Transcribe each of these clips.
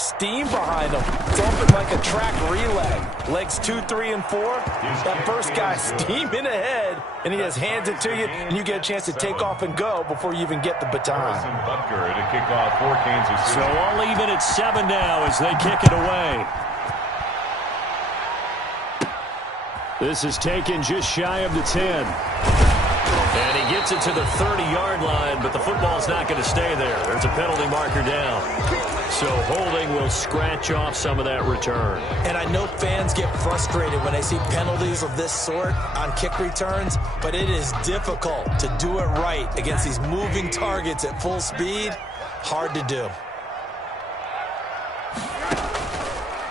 steam behind him. It's often like a track relay. Legs 2, 3, and 4. That first guy steaming ahead, and he just hands it to you, and you get a chance to take off and go before you even get the baton. To kick off for Kansas City. So all even at 7 now as they kick it away. This is taken just shy of the 10. And he gets it to the 30-yard line, but the football's not going to stay there. There's a penalty marker down. So holding will scratch off some of that return. And I know fans get frustrated when they see penalties of this sort on kick returns, but it is difficult to do it right against these moving targets at full speed. Hard to do.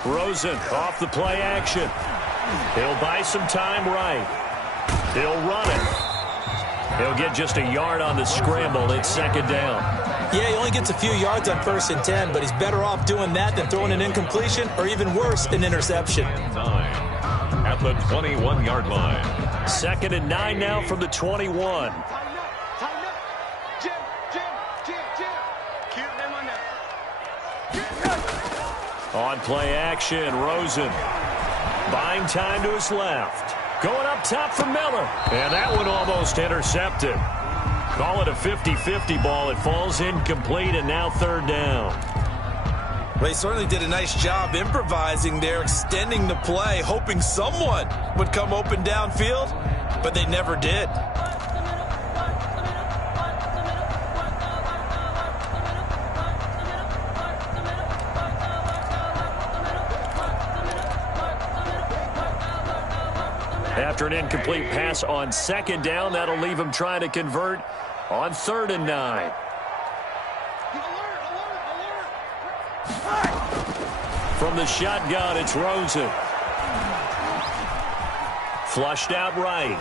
Rosen off the play action. He'll buy some time right. He'll run it. He'll get just a yard on the scramble. It's 2nd down. Yeah, he only gets a few yards on 1st and 10, but he's better off doing that than throwing an incompletion or even worse, an interception. 9 at the 21-yard line. 2nd and 9 now from the 21. On play action, Rosen. Buying time to his left. Going up top for Miller. And that one almost intercepted. Call it a 50-50 ball. It falls incomplete, and now 3rd down. Well, they certainly did a nice job improvising there, extending the play, hoping someone would come open downfield, but they never did. After an incomplete pass on 2nd down, that'll leave him trying to convert on 3rd and 9. From the shotgun, it's Rosen. Flushed out right.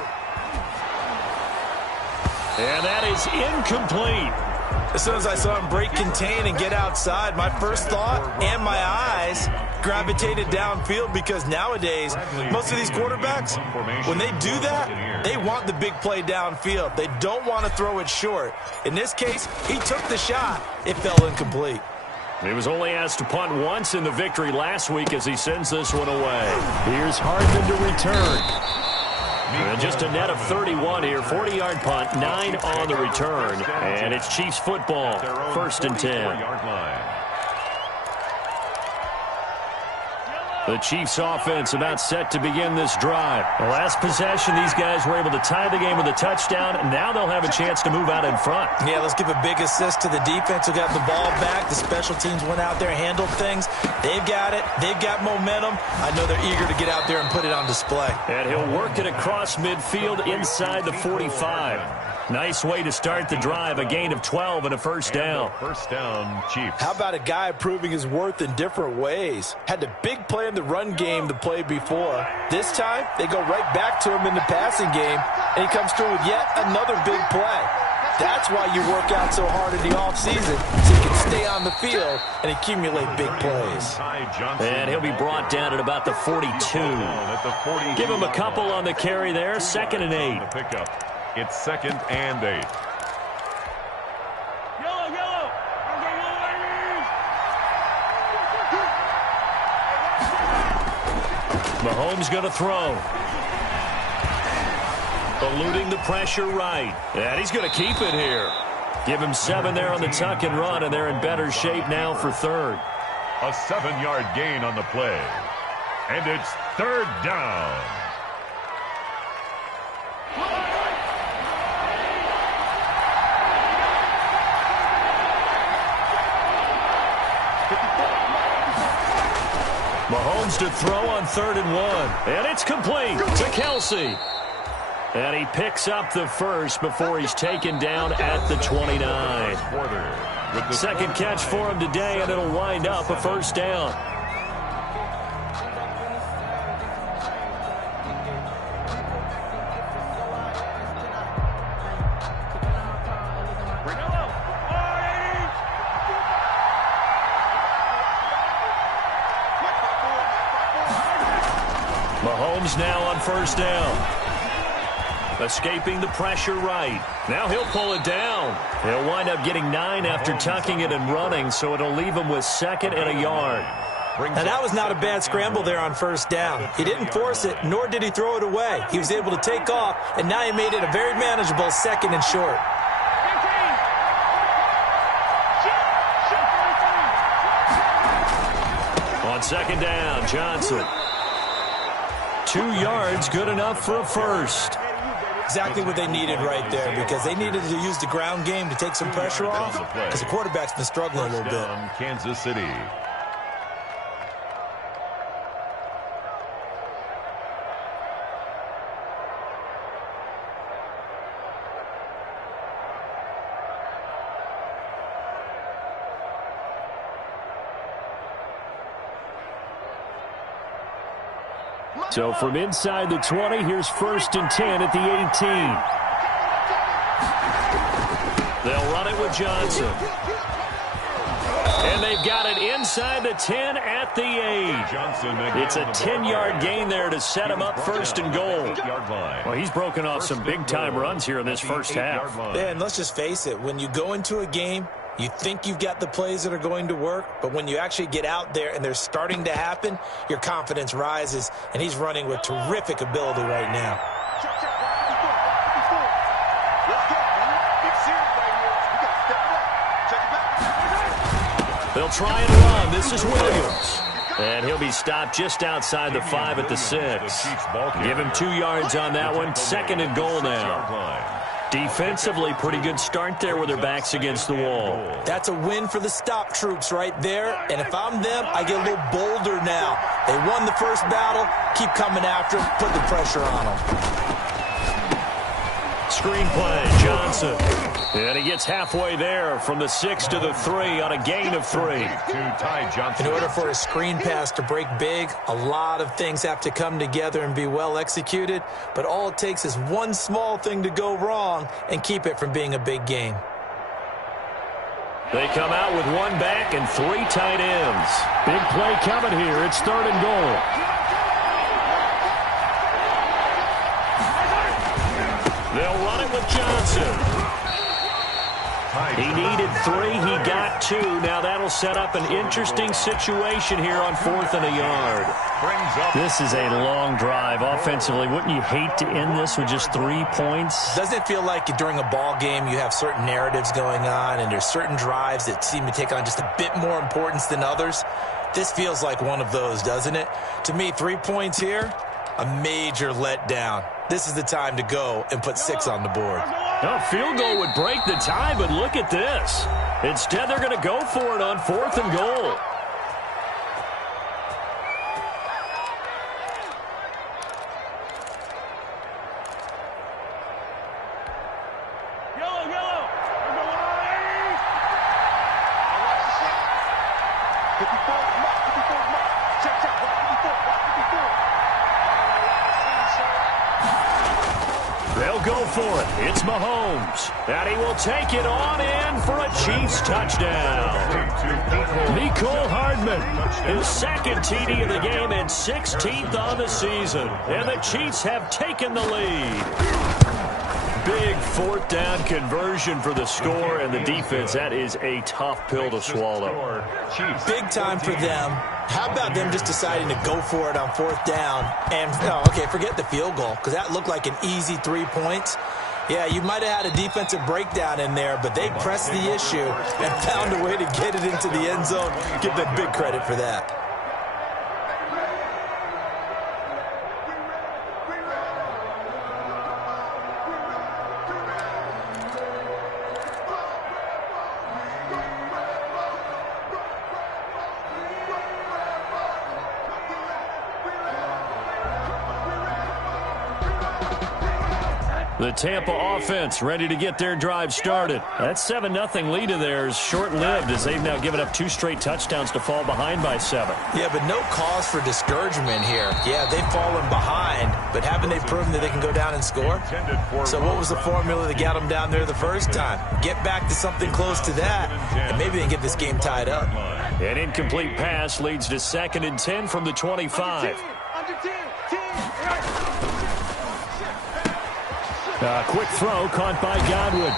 And that is incomplete. As soon as I saw him break contain and get outside, my first thought and my eyes gravitated downfield, because nowadays, most of these quarterbacks, when they do that, they want the big play downfield. They don't want to throw it short. In this case, he took the shot. It fell incomplete. He was only asked to punt once in the victory last week as he sends this one away. Here's Hardman to return. And just a net of 31 here. 40-yard punt, 9 on the return. And it's Chiefs football, 1st and 10. The Chiefs offense about set to begin this drive. The last possession, these guys were able to tie the game with a touchdown, and now they'll have a chance to move out in front. Yeah, let's give a big assist to the defense who got the ball back. The special teams went out there and handled things. They've got it. They've got momentum. I know they're eager to get out there and put it on display. And he'll work it across midfield inside the 45. Nice way to start the drive. A gain of 12 and a 1st down. First down, Chiefs. How about a guy proving his worth in different ways? Had the big play in the run game the play before. This time, they go right back to him in the passing game, and he comes through with yet another big play. That's why you work out so hard in the offseason, so you can stay on the field and accumulate big plays. And he'll be brought down at about the 42. Give him a couple on the carry there. 2nd and 8. It's 2nd and 8. Mahomes going to throw. Eluding the pressure right. And he's going to keep it here. Give him 7 there on the tuck and run, and they're in better shape now for 3rd. A 7-yard gain on the play. And it's 3rd down. Mahomes to throw on 3rd and 1. And it's complete to Kelsey. And he picks up the first before he's taken down at the 29. 2nd catch for him today, and it'll wind up a 1st down. Mahomes now on 1st down. Escaping the pressure right. Now he'll pull it down. He'll wind up getting 9 after tucking it and running, so it'll leave him with 2nd and a yard. Now, that was not a bad scramble there on 1st down. He didn't force it, nor did he throw it away. He was able to take off, and now he made it a very manageable 2nd and short. On 2nd down, Johnson. 2 yards, good enough for a first. Exactly what they needed right there, because they needed to use the ground game to take some pressure off, because the quarterback's been struggling a little bit. Kansas City. So from inside the 20, here's 1st and 10 at the 18. They'll run it with Johnson. And they've got it inside the 10 at the 8. It's a 10-yard gain there to set him up 1st and goal. Well, he's broken off some big-time runs here in this first half. Yeah, and let's just face it, when you go into a game, you think you've got the plays that are going to work, but when you actually get out there and they're starting to happen, your confidence rises, and he's running with terrific ability right now. They'll try and run. This is Williams. And he'll be stopped just outside the 5 at the 6. Give him 2 yards on that one. 2nd and goal now. Defensively, pretty good start there with their backs against the wall. That's a win for the stop troops right there. And if I'm them, I get a little bolder now. They won the first battle. Keep coming after them. Put the pressure on them. Screen play, Johnson. And he gets halfway there from the 6 to the 3 on a gain of 3. In order for a screen pass to break big, a lot of things have to come together and be well executed. But all it takes is one small thing to go wrong and keep it from being a big game. They come out with 1 back and 3 tight ends. Big play coming here. It's 3rd and goal. They'll run it with Johnson. He needed 3. He got 2. Now that'll set up an interesting situation here on 4th and a yard. This is a long drive offensively. Wouldn't you hate to end this with just 3 points? Doesn't it feel like during a ball game you have certain narratives going on and there's certain drives that seem to take on just a bit more importance than others? This feels like one of those, doesn't it? To me, 3 points here, a major letdown. This is the time to go and put 6 on the board. A field goal would break the tie, but look at this. Instead, they're going to go for it on 4th and goal. They'll go for it. It's Mahomes. And he will take it on in for a Chiefs touchdown. Mecole Hardman, his 2nd TD of the game and 16th on the season. And the Chiefs have taken the lead. Big 4th down conversion for the score, and the defense, that is a tough pill to swallow. Big time for them. How about them just deciding to go for it on 4th down? And, okay, forget the field goal, because that looked like an easy 3 points. Yeah, you might have had a defensive breakdown in there, but they pressed the issue and found a way to get it into the end zone. Give them big credit for that. The Tampa offense ready to get their drive started. That 7-0 lead of theirs short-lived as they've now given up 2 straight touchdowns to fall behind by 7. Yeah, but no cause for discouragement here. Yeah, they've fallen behind, but haven't they proven that they can go down and score? So what was the formula that got them down there the first time? Get back to something close to that, and maybe they can get this game tied up. An incomplete pass leads to 2nd and 10 from the 25. Quick throw caught by Godwin.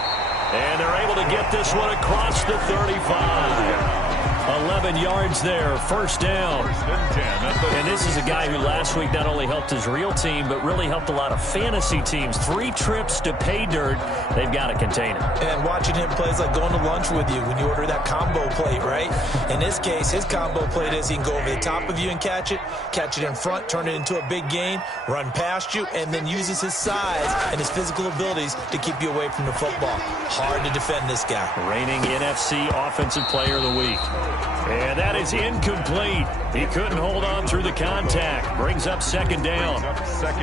And they're able to get this one across the 35. 11 yards there, first down. And this is a guy who last week not only helped his real team, but really helped a lot of fantasy teams. 3 trips to pay dirt. They've got to contain him. And watching him play is like going to lunch with you when you order that combo plate, right? In this case, his combo plate is he can go over the top of you and catch it in front, turn it into a big gain, run past you, and then uses his size and his physical abilities to keep you away from the football. Hard to defend this guy. Reigning NFC Offensive Player of the Week. And that is incomplete. He couldn't hold on through the contact. Brings up second down.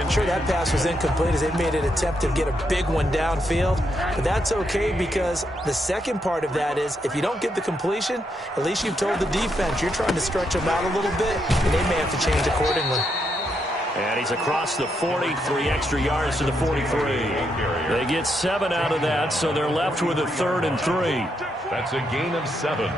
Sure, that pass was incomplete as they made an attempt to get a big one downfield. But that's okay because the second part of that is if you don't get the completion, at least you've told the defense you're trying to stretch them out a little bit, and they may have to change accordingly. And he's across the 40, 3 extra yards to the 43. They get 7 out of that, so they're left with a 3rd and 3. That's a gain of 7.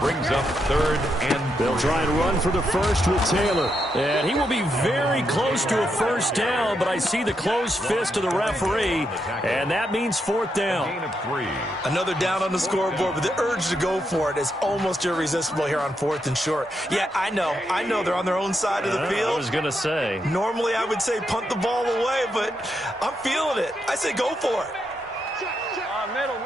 Brings up 3rd and 3. They'll try and run for the first with Taylor. And he will be very close to a first down, but I see the closed fist of the referee, and that means 4th down. Gain of 3. Another down on the scoreboard, but the urge to go for it is almost irresistible here on 4th and short. Yeah, I know they're on their own side of the field. I was going to say. Normally I would say punt the ball away, but I'm feeling it. I say go for it. Middle.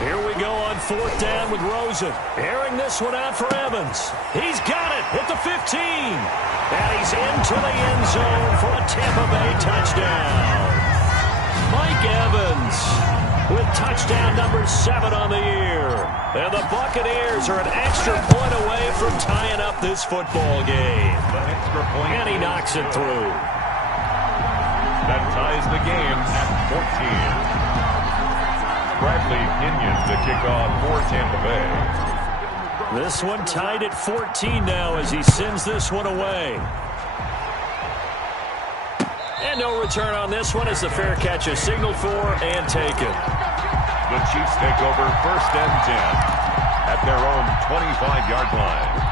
Here we go on 4th down with Rosen. Airing this one out for Evans. He's got it at the 15. And he's into the end zone for a Tampa Bay touchdown. Mike Evans with touchdown number 7 on the year. And the Buccaneers are an extra point away from tying up this football game. And he knocks it through. That ties the game at 14. Bradley Pinion to kick off for Tampa Bay. This one tied at 14 now as he sends this one away. And no return on this one as the fair catch is signaled for and taken. The Chiefs take over 1st and 10 at their own 25-yard line.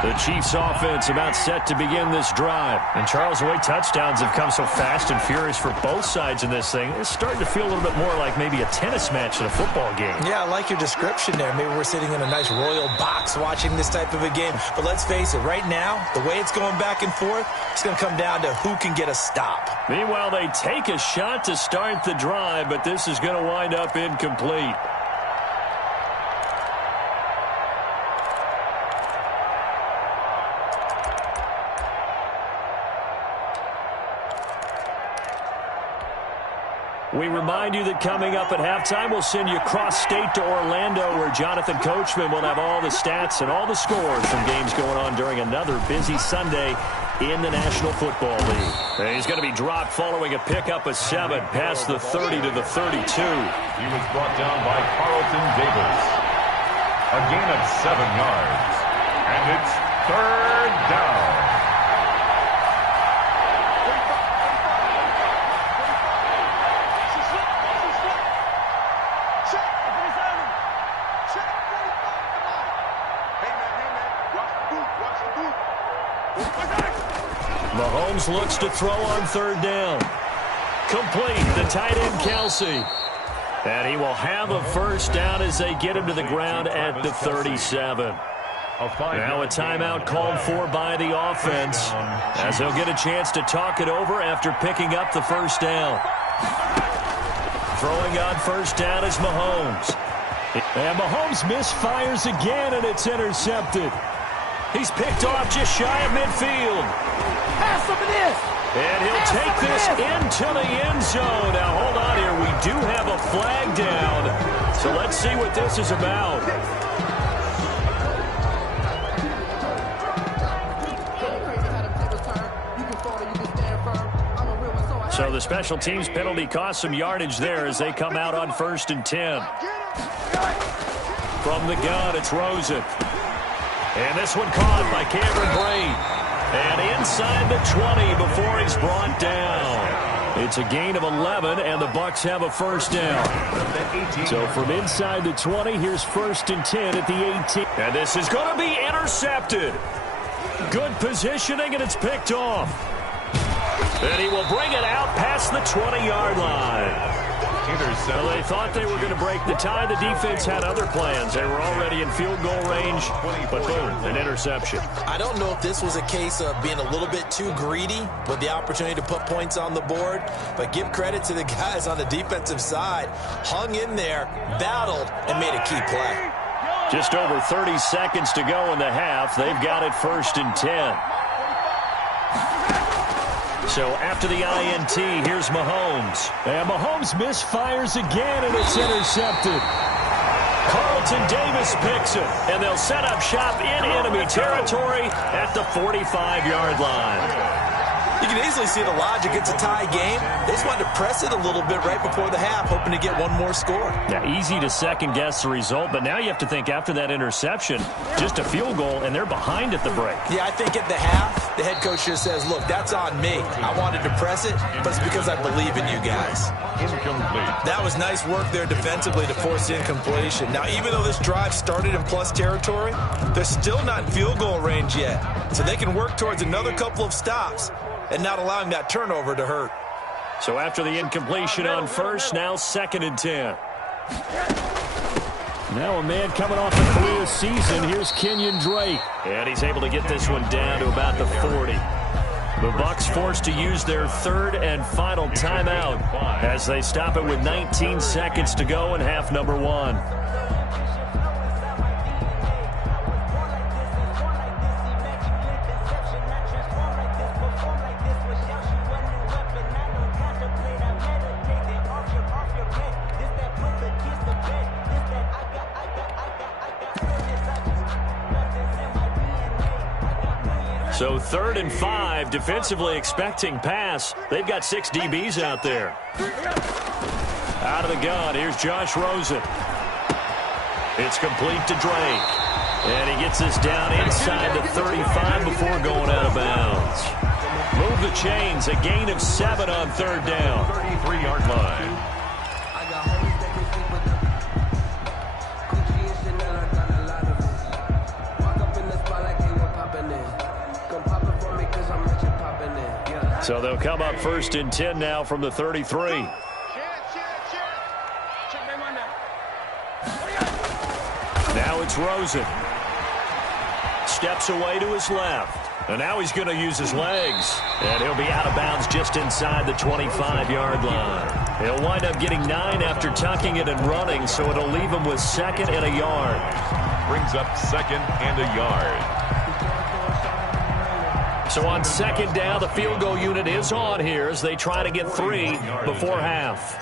The Chiefs offense about set to begin this drive. And Charles, the way touchdowns have come so fast and furious for both sides in this thing, it's starting to feel a little bit more like maybe a tennis match than a football game. Yeah, I like your description there. Maybe we're sitting in a nice royal box watching this type of a game. But let's face it, right now, the way it's going back and forth, it's going to come down to who can get a stop. Meanwhile, they take a shot to start the drive, but this is going to wind up incomplete. We remind you that coming up at halftime, we'll send you cross-state to Orlando, where Jonathan Coachman will have all the stats and all the scores from games going on during another busy Sunday in the National Football League. And he's going to be dropped following a pickup of 7 past the 30 to the 32. He was brought down by Carlton Davis. A gain of 7 yards. And it's 3rd down. Mahomes looks to throw on 3rd down. Complete, the tight end Kelsey. And he will have a first down as they get him to the ground at the 37. Now a timeout called for by the offense as they'll get a chance to talk it over after picking up the first down. Throwing on first down is Mahomes. And Mahomes misfires again, and it's intercepted. He's picked off just shy of midfield. Pass some of this. And he'll take this into the end zone. Now, hold on here. We do have a flag down. So let's see what this is about. So the special teams penalty cost some yardage there as they come out on 1st and 10. From the gun, it's Rosen. And this one caught by Cameron Braid. And inside the 20 before he's brought down. It's a gain of 11, and the Bucs have a first down. So from inside the 20, here's 1st and 10 at the 18. And this is going to be intercepted. Good positioning, and it's picked off. And he will bring it out past the 20-yard line. Well, they thought they were going to break the tie. The defense had other plans. They were already in field goal range, but boom, an interception. I don't know if this was a case of being a little bit too greedy with the opportunity to put points on the board, but give credit to the guys on the defensive side. Hung in there, battled, and made a key play. Just over 30 seconds to go in the half. They've got it 1st and 10. So after the INT, here's Mahomes. And Mahomes misfires again, and it's intercepted. Carlton Davis picks it, and they'll set up shop in enemy territory at the 45-yard line. You can easily see the logic. It's a tie game. They just wanted to press it a little bit right before the half, hoping to get one more score. Yeah, easy to second-guess the result, but now you have to think after that interception, just a field goal, and they're behind at the break. Yeah, I think at the half, the head coach just says, look, that's on me. I wanted to press it, but it's because I believe in you guys. Incomplete. That was nice work there defensively to force the incompletion. Now, even though this drive started in plus territory, they're still not in field goal range yet. So they can work towards another couple of stops and not allowing that turnover to hurt. So after the incompletion on first, now 2nd and 10. Now a man coming off a career season. Here's Kenyon Drake. And he's able to get this one down to about the 40. The Bucs forced to use their 3rd and final timeout as they stop it with 19 seconds to go in half number 1. So 3rd and 5, defensively expecting pass. They've got 6 DBs out there. Out of the gun, here's Josh Rosen. It's complete to Drake. And he gets this down inside the 35 before going out of bounds. Move the chains, a gain of 7 on 3rd down. 33-yard line. So they'll come up 1st and 10 now from the 33. Now it's Rosen. Steps away to his left. And now he's going to use his legs. And he'll be out of bounds just inside the 25-yard line. He'll wind up getting 9 after tucking it and running, so it'll leave him with 2nd and a yard. Brings up 2nd and a yard. So on 2nd down, the field goal unit is on here as they try to get 3 before half.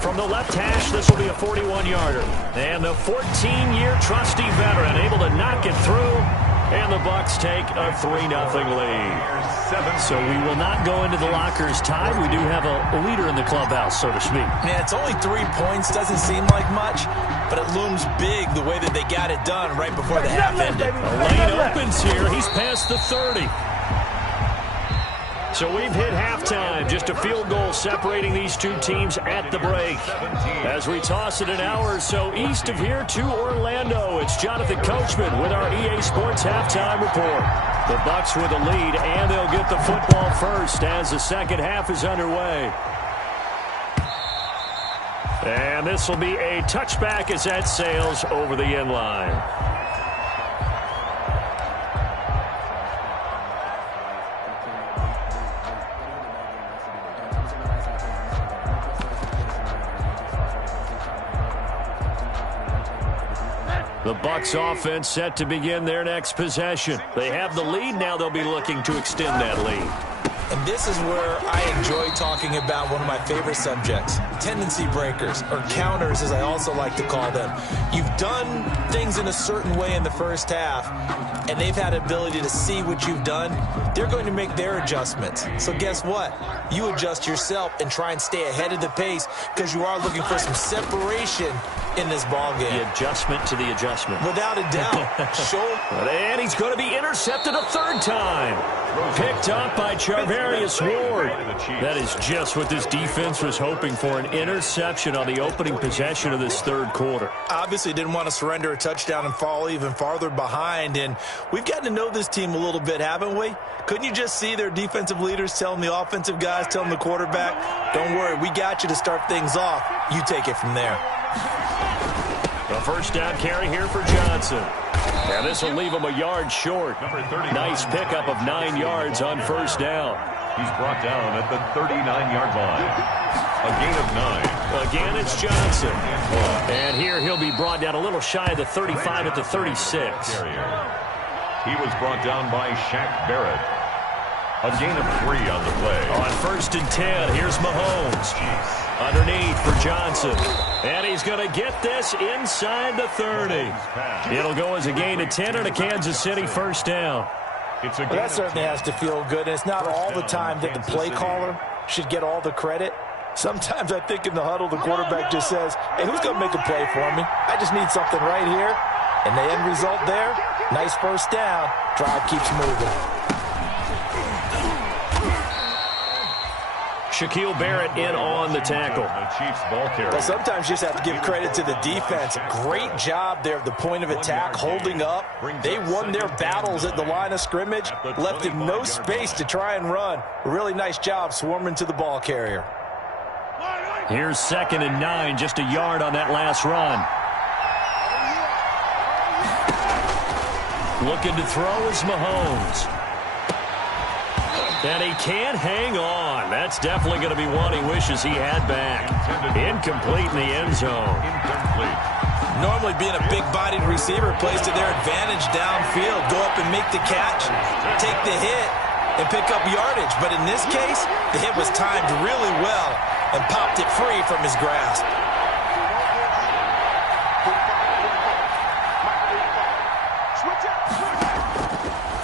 From the left hash, this will be a 41-yarder. And the 14-year trusty veteran able to knock it through. And the Bucs take a 3-0 lead. So we will not go into the lockers tied. We do have a leader in the clubhouse, so to speak. Yeah, it's only 3 points. Doesn't seem like much, but it looms big the way that they got it done right before the half ended. The lane opens here. He's past the 30. So we've hit halftime. Just a field goal separating these two teams at the break. As we toss it an hour or so east of here to Orlando, it's Jonathan Coachman with our EA Sports Halftime Report. The Bucs with a lead, and they'll get the football first as the second half is underway. And this will be a touchback as that sails over the end line. The Bucs offense set to begin their next possession. They have the lead. Now they'll be looking to extend that lead. And this is where I enjoy talking about one of my favorite subjects, tendency breakers, or counters as I also like to call them. You've done things in a certain way in the first half, and they've had ability to see what you've done. They're going to make their adjustments. So guess what? You adjust yourself and try and stay ahead of the pace because you are looking for some separation in this ball game. The adjustment to the adjustment. Without a doubt. And he's going to be intercepted a third time. Picked up by Charvarius Ward. That is just what this defense was hoping for, an interception on the opening possession of this third quarter. Obviously didn't want to surrender a touchdown and fall even farther behind, and we've gotten to know this team a little bit, haven't we? Couldn't you just see their defensive leaders telling the offensive guys, telling the quarterback, don't worry, we got you to start things off. You take it from there. A first down carry here for Johnson. And this will leave him a yard short. Nice pickup of 9 yards on first down. He's brought down at the 39-yard line. A gain of 9. Again, it's Johnson. And here he'll be brought down a little shy of the 35 at the 36. He was brought down by Shaq Barrett. A gain of 3 on the play. On first and 10, here's Mahomes. Underneath for Johnson. And he's going to get this inside the 30. It'll go as a gain of 10 and a Kansas City first down. Well, that certainly has to feel good. And it's not all the time that the play caller should get all the credit. Sometimes I think in the huddle, the quarterback just says, hey, who's going to make a play for me? I just need something right here. And the end result there, nice first down. Drive keeps moving. Shaquille Barrett in on the tackle. Well, sometimes you just have to give credit to the defense. Great job there at the point of attack, holding up. They won their battles at the line of scrimmage, left him no space to try and run. A really nice job swarming to the ball carrier. Here's 2nd and 9, just a yard on that last run. Looking to throw is Mahomes. And he can't hang on. That's definitely going to be one he wishes he had back. Incomplete in the end zone. Normally being a big-bodied receiver plays to their advantage downfield. Go up and make the catch, take the hit, and pick up yardage. But in this case, the hit was timed really well and popped it free from his grasp.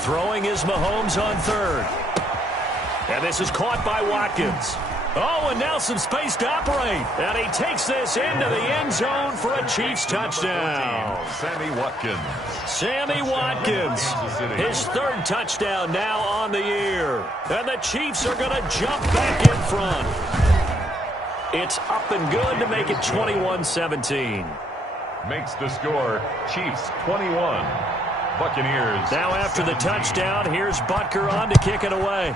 Throwing is Mahomes on third. And this is caught by Watkins. Oh, and now some space to operate. And he takes this into the end zone for a Chiefs touchdown. Sammy Watkins. Sammy Watkins. His third touchdown now on the year. And the Chiefs are going to jump back in front. It's up and good to make it 21-17. Makes the score Chiefs 21. Buccaneers. Now after the touchdown, here's Butker on to kick it away.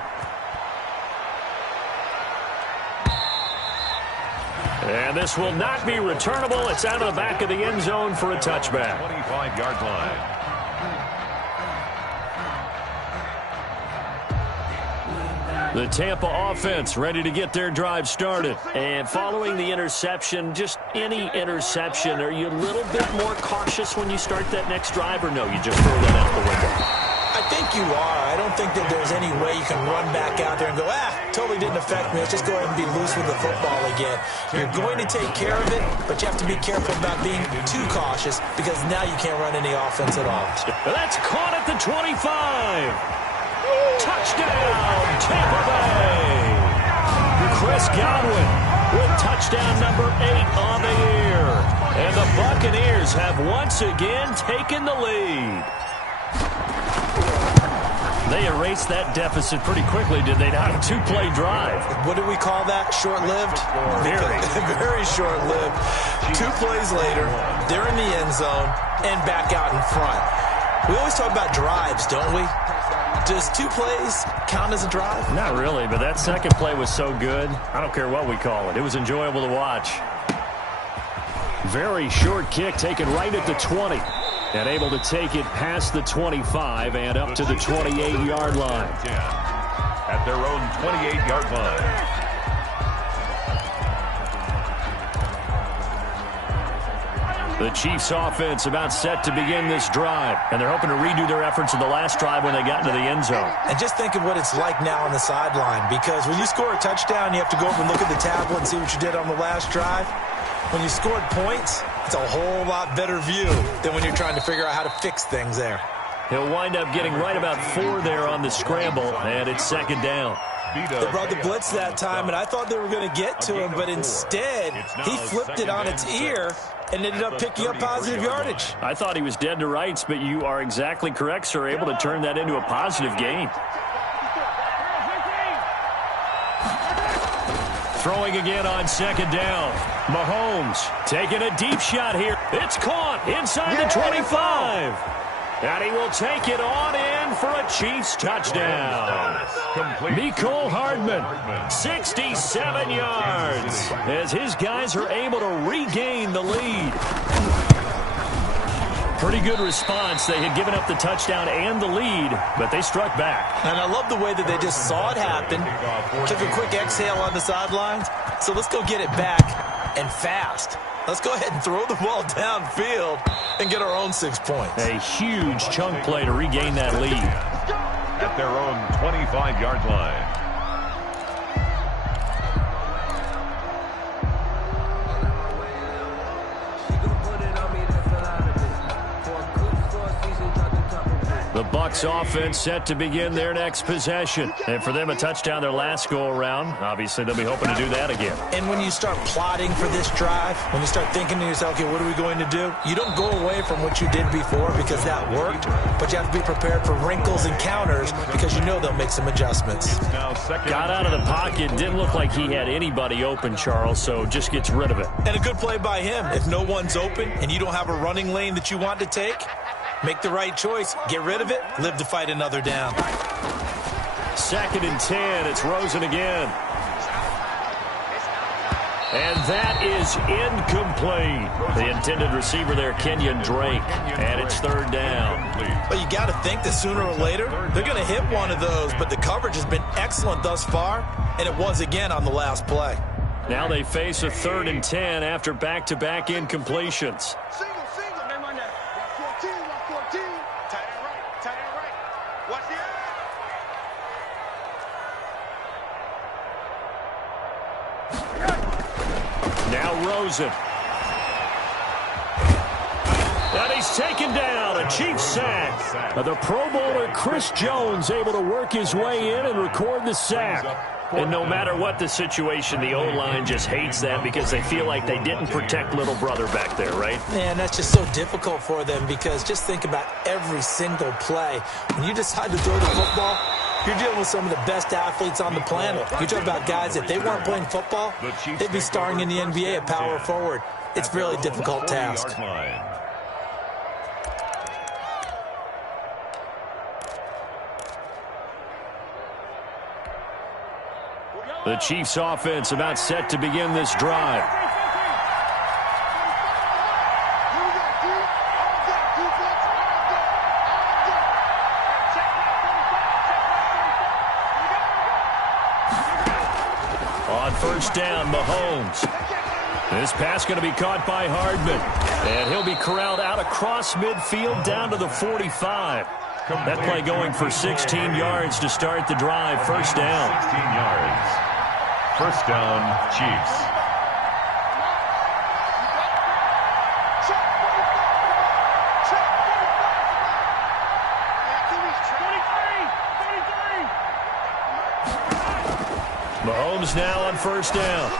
And this will not be returnable. It's out of the back of the end zone for a touchback. 25-yard line. The Tampa offense ready to get their drive started. And following the interception, just any interception, are you a little bit more cautious when you start that next drive, or no, you just throw that out the window? I think you are. I don't think that there's any way you can run back out there and go, totally didn't affect me. Let's just go ahead and be loose with the football again. You're going to take care of it, but you have to be careful about being too cautious because now you can't run any offense at all. That's caught at the 25. Touchdown, Tampa Bay. Chris Godwin with touchdown number 8 on the year. And the Buccaneers have once again taken the lead. They erased that deficit pretty quickly, did they not? A 2-play drive. What do we call that? Short-lived? Very. Very short-lived. 2 plays later, they're in the end zone and back out in front. We always talk about drives, don't we? Does 2 plays count as a drive? Not really, but that second play was so good. I don't care what we call it. It was enjoyable to watch. Very short kick taken right at the 20. And able to take it past the 25 and up to the 28-yard line. At their own 28-yard line. The Chiefs offense about set to begin this drive. And they're hoping to redo their efforts in the last drive when they got into the end zone. And just think of what it's like now on the sideline. Because when you score a touchdown, you have to go over and look at the tablet and see what you did on the last drive. When you scored points, it's a whole lot better view than when you're trying to figure out how to fix things there. He'll wind up getting right about 4 there on the scramble, and it's 2nd down. They brought the blitz that time, and I thought they were going to get to him, but instead, he flipped it on its ear and ended up picking up positive yardage. I thought he was dead to rights, but you are exactly correct, sir, able to turn that into a positive gain. Throwing again on second down. Mahomes taking a deep shot here. It's caught inside the 25. And he will take it on in for a Chiefs touchdown. Mecole Hardman, 67 yards, as his guys are able to regain the lead. Pretty good response. They had given up the touchdown and the lead, but they struck back. And I love the way that they just saw it happen, took a quick exhale on the sidelines. So let's go get it back and fast. Let's go ahead and throw the ball downfield and get our own 6 points. A huge chunk play to regain that lead. At their own 25-yard line. The Bucs offense set to begin their next possession. And for them, a touchdown their last go-around. Obviously, they'll be hoping to do that again. And when you start plotting for this drive, when you start thinking to yourself, okay, what are we going to do? You don't go away from what you did before because that worked, but you have to be prepared for wrinkles and counters because you know they'll make some adjustments. Got out of the pocket. Didn't look like he had anybody open, Charles, so just gets rid of it. And a good play by him. If no one's open and you don't have a running lane that you want to take, make the right choice. Get rid of it. Live to fight another down. 2nd and 10. It's Rosen again. And that is incomplete. The intended receiver there, Kenyon Drake. And it's 3rd down. But you got to think that sooner or later, they're going to hit one of those. But the coverage has been excellent thus far, and it was again on the last play. Now they face a 3rd and 10 after back-to-back incompletions. Now Rosen. And he's taken down. A Chiefs sack. The Pro Bowler Chris Jones able to work his way in and record the sack. And no matter what the situation, the O-line just hates that because they feel like they didn't protect little brother back there, right? Man, that's just so difficult for them because just think about every single play. When you decide to throw the football, you're dealing with some of the best athletes on the planet. You're talking about guys, if they weren't playing football, they'd be starring in the NBA at power forward. It's a really difficult task. The Chiefs offense about set to begin this drive. On 1st down, Mahomes. This pass going to be caught by Hardman. And he'll be corralled out across midfield down to the 45. That play going for 16 yards to start the drive. 1st down. 16 yards. 1st down, Chiefs. Mahomes now on 1st down.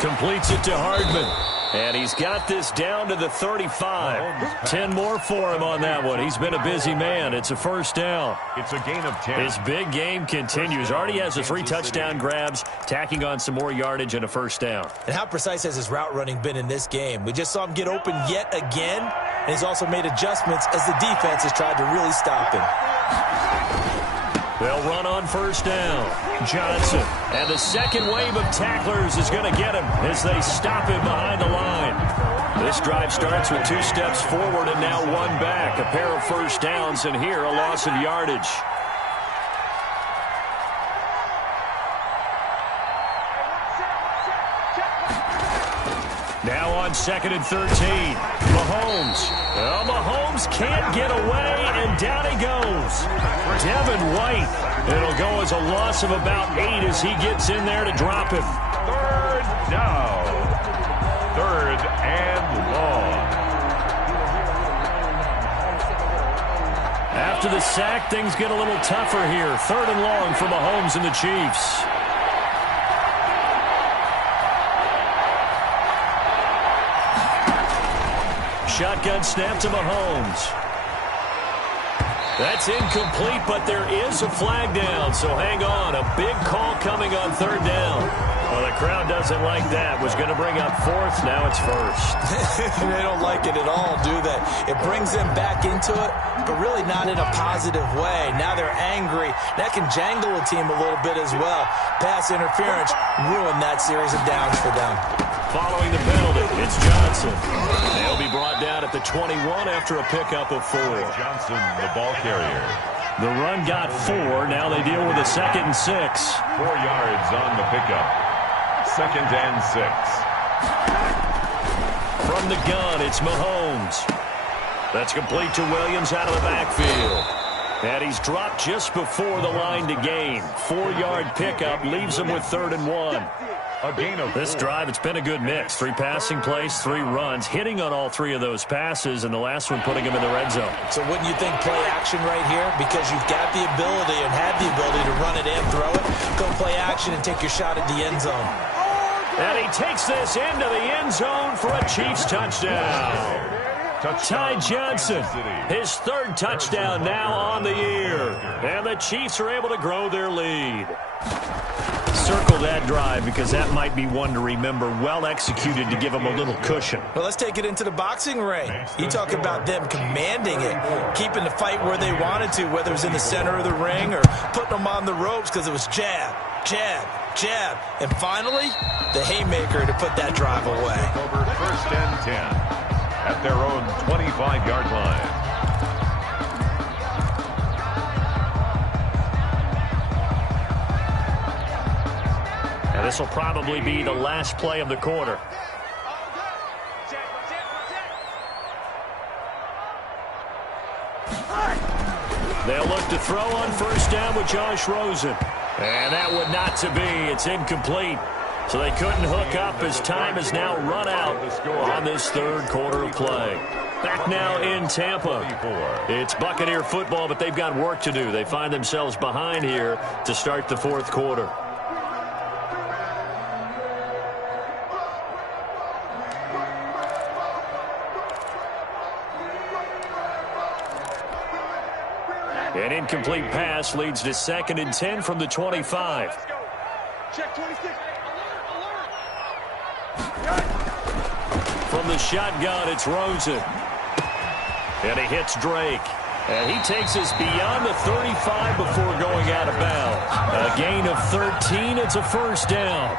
Completes it to Hardman. And he's got this down to the 35. 10 more for him on that one. He's been a busy man. It's a 1st down. It's a gain of 10. His big game continues. Already has the 3 touchdown grabs, tacking on some more yardage and a 1st down. And how precise has his route running been in this game? We just saw him get open yet again, and he's also made adjustments as the defense has tried to really stop him. They'll run on 1st down. Johnson. And the second wave of tacklers is going to get him as they stop him behind the line. This drive starts with 2 steps forward and now 1 back. A pair of 1st downs, and here a loss of yardage. Now on 2nd and 13. Mahomes. Well, Mahomes can't get away, and down he goes. Devin White. It'll go as a loss of about 8 as he gets in there to drop him. 3rd down. 3rd and long. after the sack, things get a little tougher here. 3rd and long for Mahomes and the Chiefs. Shotgun snap to Mahomes. That's incomplete, but there is a flag down, so hang on. A big call coming on 3rd down. Well, the crowd doesn't like that. Was going to bring up 4th, now it's 1st. They don't like it at all, do they? It brings them back into it, but really not in a positive way. Now they're angry. That can jangle a team a little bit as well. Pass interference ruined that series of downs for them. Following the penalty, it's Johnson. They'll be brought down at the 21 after a pickup of 4. Johnson, the ball carrier. The run got 4. Now they deal with a 2nd and 6. 4 yards on the pickup. 2nd and 6. From the gun, it's Mahomes. That's complete to Williams out of the backfield. And he's dropped just before the line to gain. 4-yard pickup leaves him with 3rd and 1. A gain of 4. This drive, it's been a good mix. 3 passing plays, 3 runs, hitting on all 3 of those passes, and the last one putting him in the red zone. So wouldn't you think play action right here? Because you've got the ability and had the ability to run it and throw it. Go play action and take your shot at the end zone. And he takes this into the end zone for a Chiefs touchdown. Ty Johnson, his 3rd touchdown now on the year. And the Chiefs are able to grow their lead. Circle that drive because that might be one to remember. Well executed to give them a little cushion. Well, let's take it into the boxing ring. You talk about them commanding it, keeping the fight where they wanted to, whether it was in the center of the ring or putting them on the ropes because it was jab, jab, jab. And finally, the haymaker to put that drive away. Over 1st and 10 at their own 25-yard line. And this will probably be the last play of the quarter. They'll look to throw on 1st down with Josh Rosen. And that would not to be. It's incomplete. So they couldn't hook up as time has now run out on this 3rd quarter of play. Back now in Tampa. It's Buccaneer football, but they've got work to do. They find themselves behind here to start the 4th quarter. An incomplete pass leads to 2nd and 10 from the 25. Check 26. From the shotgun, it's Rosen. And he hits Drake. And he takes us beyond the 35 before going out of bounds. A gain of 13. It's a 1st down.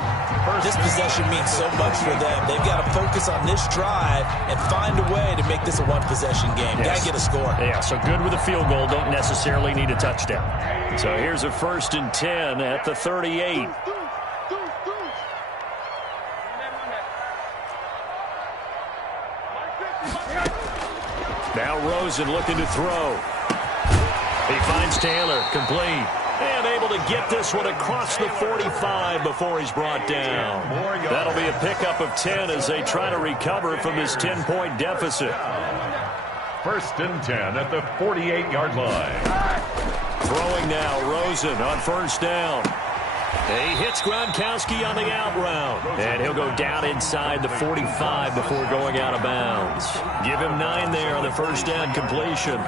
This possession means so much for them. They've got to focus on this drive and find a way to make this a 1-possession game. Yes. Got to get a score. Yeah, so good with a field goal. Don't necessarily need a touchdown. So here's a 1st and 10 at the 38. Now Rosen looking to throw. He finds Taylor, complete. And able to get this one across the 45 before he's brought down. That'll be a pickup of 10 as they try to recover from this 10-point deficit. 1st and 10 at the 48-yard line. Throwing now, Rosen on 1st down. He hits Gronkowski on the out route. And he'll go down inside the 45 before going out of bounds. Give him 9 there on the 1st down completion.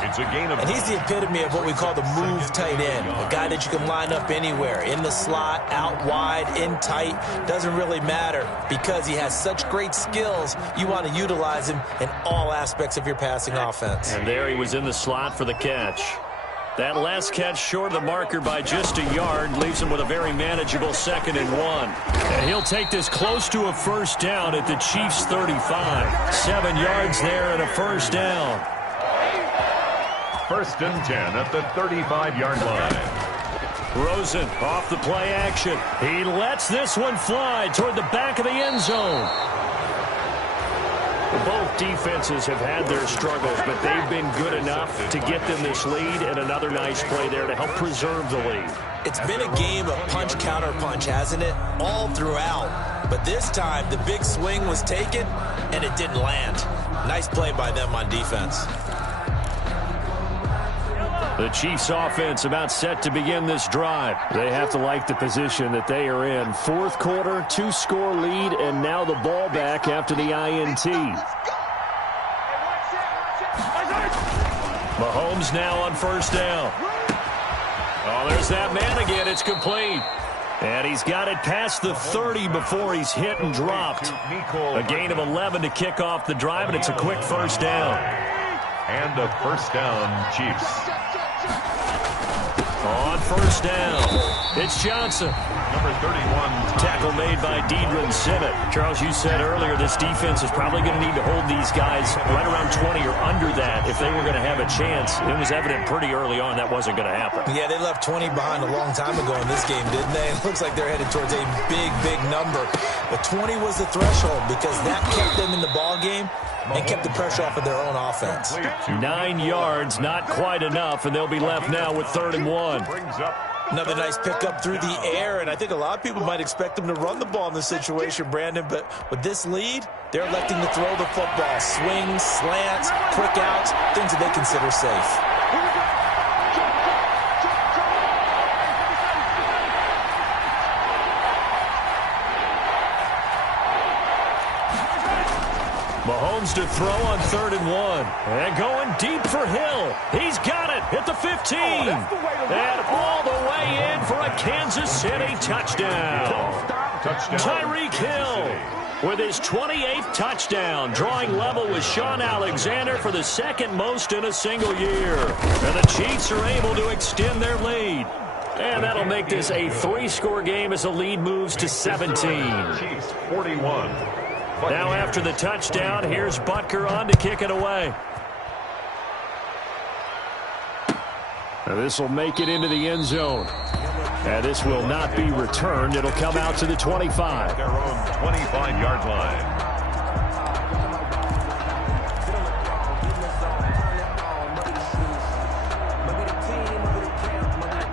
It's a gain of... And he's the epitome of what we call the move tight end. A guy that you can line up anywhere. In the slot, out wide, in tight. Doesn't really matter because he has such great skills. You want to utilize him in all aspects of your passing offense. And there he was in the slot for the catch. That last catch short of the marker by just a yard leaves him with a very manageable 2nd and 1. And he'll take this close to a 1st down at the Chiefs' 35. 7 yards there and a 1st down. 1st and 10 at the 35-yard line. Rosen off the play action. He lets this one fly toward the back of the end zone. Both defenses have had their struggles, but they've been good enough to get them this lead, and another nice play there to help preserve the lead. It's been a game of punch-counter-punch, hasn't it? All throughout. But this time, the big swing was taken, and it didn't land. Nice play by them on defense. The Chiefs offense about set to begin this drive. They have to like the position that they are in. Fourth quarter, 2-score lead, and now the ball back after the INT. Mahomes now on first down. Oh, there's that man again. It's complete. And he's got it past the 30 before he's hit and dropped. A gain of 11 to kick off the drive, and it's a quick first down. And a first down, Chiefs. On first down, it's Johnson. Number 31. Tackle made by Deidrin Sinnott. Charles, you said earlier this defense is probably going to need to hold these guys right around 20 or under that if they were going to have a chance. It was evident pretty early on that wasn't going to happen. Yeah, they left 20 behind a long time ago in this game, didn't they? It looks like they're headed towards a big, big number. But 20 was the threshold because that kept them in the ball game and kept the pressure off of their own offense. 9 yards, not quite enough, and they'll be left now with 3rd and 1. Another nice pickup through the air, and I think a lot of people might expect them to run the ball in this situation, Brandon, but with this lead, they're electing to throw the football. Swings, slants, quick outs, things that they consider safe. Mahomes to throw on 3rd and 1. And going deep for Hill. He's got it at the 15. And all the way in for a Kansas City touchdown. Tyreek Hill with his 28th touchdown, drawing level with Sean Alexander for the 2nd most in a single year. And the Chiefs are able to extend their lead. And that'll make this a 3-score game as the lead moves to 17. Chiefs 41. Now after the touchdown, here's Butker on to kick it away. This will make it into the end zone. And this will not be returned. It'll come out to the 25. Their own 25-yard line.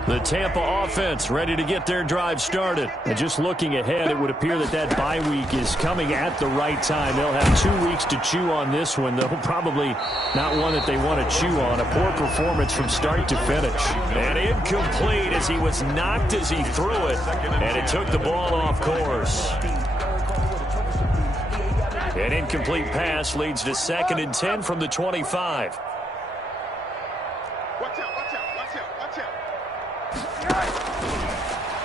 The Tampa offense ready to get their drive started. And just looking ahead, it would appear that bye week is coming at the right time. They'll have 2 weeks to chew on this one, though probably not one that they want to chew on. A poor performance from start to finish. And incomplete as he was knocked as he threw it. And it took the ball off course. An incomplete pass leads to 2nd and 10 from the 25.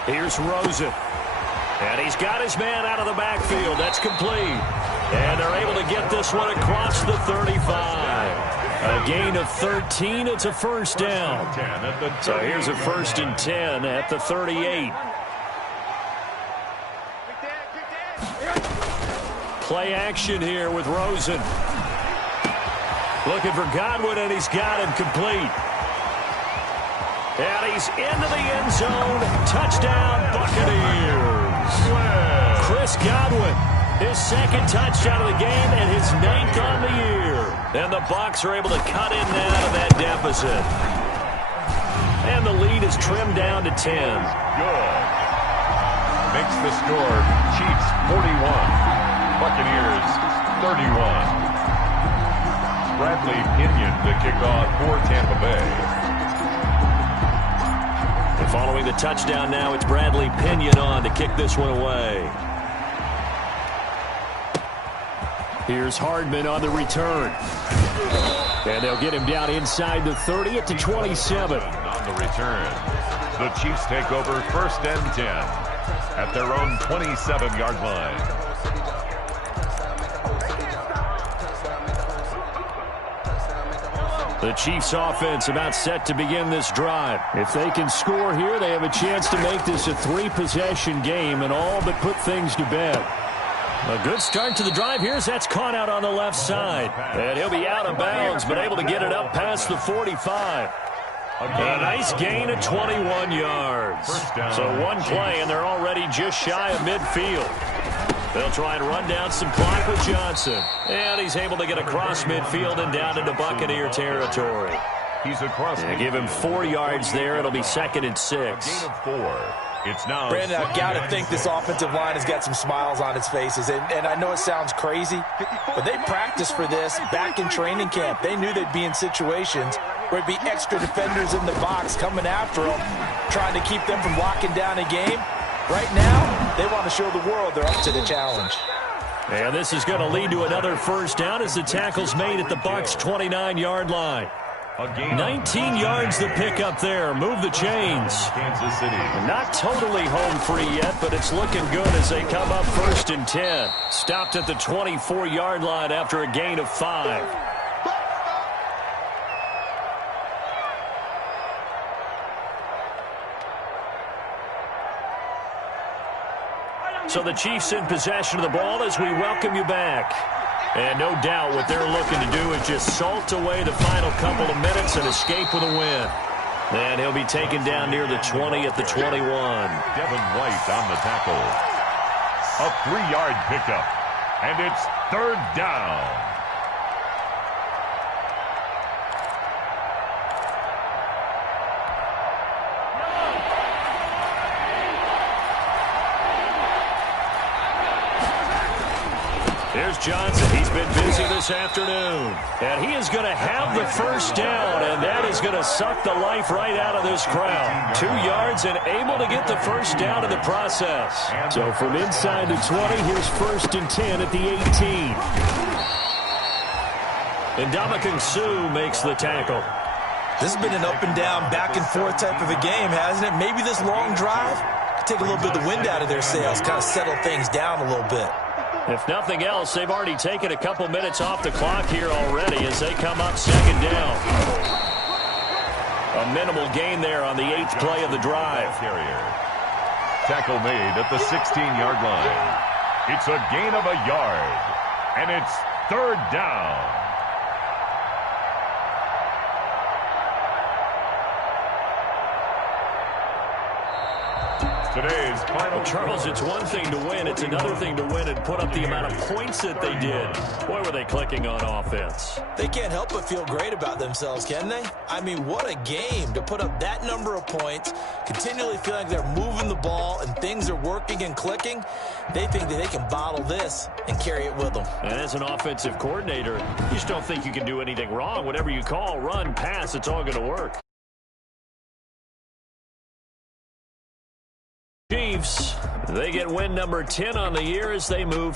Here's Rosen. And he's got his man out of the backfield. That's complete. And they're able to get this one across the 35. A gain of 13. It's a first down. So here's a 1st and 10 at the 38. Play action here with Rosen. Looking for Godwin, and he's got him complete. And he's into the end zone. Touchdown, Buccaneers. Chris Godwin, his 2nd touchdown of the game and his 9th on the year. And the Bucs are able to cut in and out of that deficit. And the lead is trimmed down to 10. Good. Makes the score Chiefs 41, Buccaneers 31. Bradley Pinion to kick off for Tampa Bay. And following the touchdown now, it's Bradley Pinion on to kick this one away. Here's Hardman on the return. And they'll get him down inside the 30 at the 27. On the return, the Chiefs take over 1st and 10 at their own 27-yard line. The Chiefs offense about set to begin this drive. If they can score here, they have a chance to make this a 3-possession game and all but put things to bed. A good start to the drive here as that's caught out on the left side. And he'll be out of bounds, but able to get it up past the 45. A nice gain of 21 yards. So one play, and they're already just shy of midfield. They'll try and run down some clock with Johnson. And he's able to get across midfield and down into Buccaneer territory. He's across. Give him 4 yards there. It'll be 2nd and 6. Gain of 4. It's now Brandon, I've got to think this offensive line has got some smiles on its faces. And I know it sounds crazy, but they practiced for this back in training camp. They knew they'd be in situations where it'd be extra defenders in the box coming after them, trying to keep them from locking down a game. Right now, they want to show the world they're up to the challenge. And this is going to lead to another first down as the tackle's made at the Bucs' 29-yard line. 19 yards the pick up there. Move the chains. Kansas City. Not totally home free yet, but it's looking good as they come up 1st and 10. Stopped at the 24-yard line after a gain of 5. So the Chiefs in possession of the ball as we welcome you back. And no doubt what they're looking to do is just salt away the final couple of minutes and escape with a win. And he'll be taken down near the 20 at the 21. Devin White on the tackle. A 3-yard pickup. And it's 3rd down. Here's Johnson. He's been busy this afternoon. And he is going to have the first down, and that is going to suck the life right out of this crowd. 2 yards and able to get the first down in the process. So from inside the 20, here's 1st and 10 at the 18. And Ndamukong Suh makes the tackle. This has been an up-and-down, back-and-forth type of a game, hasn't it? Maybe this long drive could take a little bit of the wind out of their sails, kind of settle things down a little bit. If nothing else, they've already taken a couple minutes off the clock here already as they come up 2nd down. A minimal gain there on the 8th play of the drive. Tackle made at the 16-yard line. It's a gain of a yard, and it's 3rd down. Today's final. Charles, it's one thing to win. It's another thing to win and put up the amount of points that they did. Boy, were they clicking on offense. They can't help but feel great about themselves, can they? I mean, what a game to put up that number of points, continually feeling like they're moving the ball and things are working and clicking. They think that they can bottle this and carry it with them. And as an offensive coordinator, you just don't think you can do anything wrong. Whatever you call, run, pass, it's all going to work. Chiefs, they get win number 10 on the year as they move